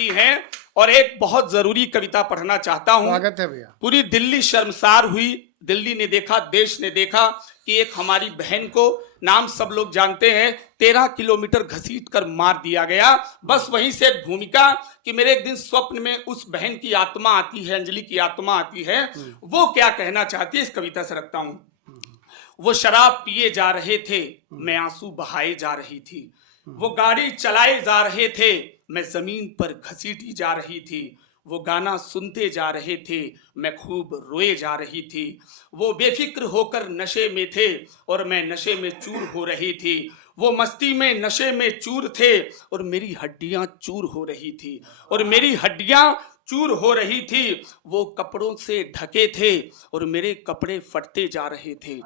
आती हैं और एक बहुत जरूरी कविता पढ़ना चाहता हूं। स्वागत है भैया। पूरी दिल्ली शर्मसार हुई, दिल्ली ने देखा, देश ने देखा कि एक हमारी बहन को, नाम सब लोग जानते हैं, 13 किलोमीटर घसीट कर मार दिया गया। बस वहीं से एक भूमिका कि मेरे एक दिन स्वप्न में उस बहन की आत्मा आती है, अंजलि की आत्मा आती है, वो क्या कहना चाहती है इस कविता से रखता हूं। वो शराब पिए जा रहे थे, मैं आंसू बहाए जा रही थी। वो गाड़ी चलाए जा रहे थे, मैं जमीन पर घसीटी जा रही थी। वो गाना सुनते जा रहे थे, मैं खूब रोए जा रही थी। वो बेफिक्र होकर नशे में थे और मैं नशे में चूर हो रही थी। वो मस्ती में नशे में चूर थे और मेरी हड्डियां चूर हो रही थी, और मेरी हड्डियां चूर हो रही थी। वो कपड़ों से ढके थे और मेरे कपड़े फटते जा रहे थे।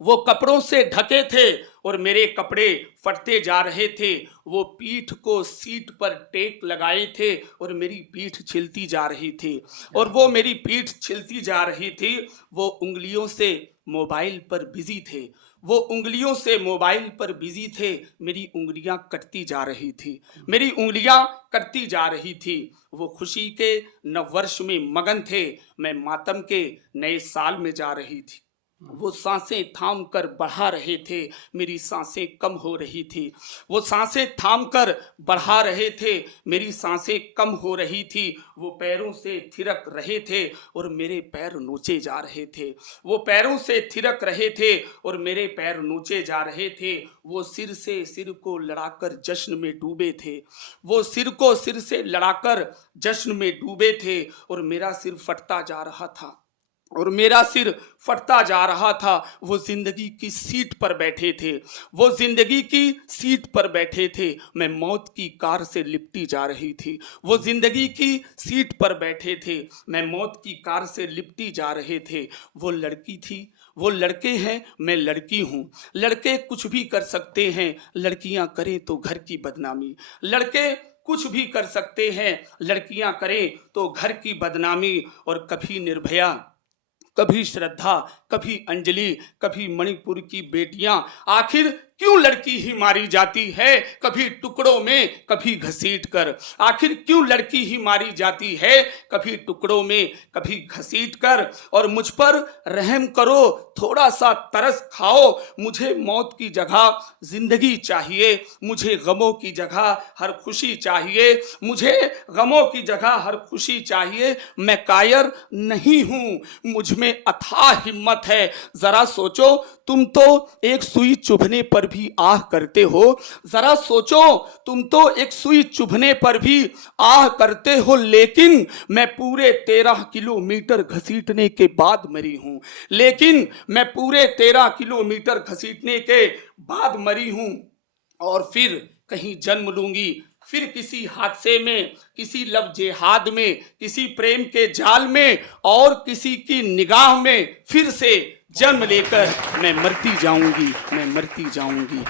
वो कपड़ों से ढके थे और मेरे कपड़े फटते जा रहे थे। वो पीठ को सीट पर टेक लगाए थे और मेरी पीठ छिलती जा रही थी, और वो मेरी पीठ छिलती जा रही थी। वो उंगलियों से मोबाइल पर बिजी थे, वो उंगलियों से मोबाइल पर बिजी थे। मेरी उंगलियां कटती जा रही थी, मेरी उंगलियां कटती जा रही थी। वो खुशी के नववर्ष में मगन थे, मैं मातम के नए साल में जा रही थी। वो सांसें थाम कर बढ़ा रहे थे, मेरी सांसें कम हो रही थी। वो सांसें थाम कर बढ़ा रहे थे, मेरी सांसें कम हो रही थी। वो पैरों से थिरक रहे थे और मेरे पैर नोचे जा रहे थे। वो पैरों से थिरक रहे थे और मेरे पैर नोचे जा रहे थे। वो सिर से सिर को लड़ाकर जश्न में डूबे थे। वो सिर को सिर से लड़ाकर जश्न में डूबे थे और मेरा सिर फटता जा रहा था, और मेरा सिर फटता जा रहा था। वो जिंदगी की सीट पर बैठे थे, वो जिंदगी की सीट पर बैठे थे। मैं मौत की कार से लिपटी जा रही थी। वो जिंदगी की सीट पर बैठे थे, मैं मौत की कार से लिपटी जा रहे थे। वो लड़की थी, वो लड़के हैं, मैं लड़की हूँ। लड़के कुछ भी कर सकते हैं, लड़कियां करें तो घर की बदनामी। लड़के कुछ भी कर सकते हैं, लड़कियां करें तो घर की बदनामी। और कभी निर्भया, कभी श्रद्धा, कभी अंजलि, कभी मणिपुर की बेटियां, आखिर क्यों लड़की ही मारी जाती है, कभी टुकड़ों में, कभी घसीट कर। आखिर क्यों लड़की ही मारी जाती है, कभी टुकड़ों में, कभी घसीट कर। और मुझ पर रहम करो, थोड़ा सा तरस खाओ। मुझे मौत की जगह जिंदगी चाहिए, मुझे गमों की जगह हर खुशी चाहिए। मुझे गमों की जगह हर खुशी चाहिए। मैं कायर नहीं हूं, मुझ में अथाह हिम्मत है। जरा सोचो, तुम तो एक सुई चुभने पर भी आह करते हो। जरा सोचो, तुम तो एक सुई चुभने पर भी आह करते हो, लेकिन मैं पूरे 13 किलोमीटर घसीटने के बाद मरी हूं। लेकिन मैं पूरे 13 किलोमीटर घसीटने के बाद मरी हूं, और फिर कहीं जन्म लूंगी, फिर किसी हादसे में, किसी लव जेहाद में, किसी प्रेम के जाल में, और किसी की निगाह में फिर से जन्म लेकर मैं मरती जाऊंगी, मैं मरती जाऊंगी।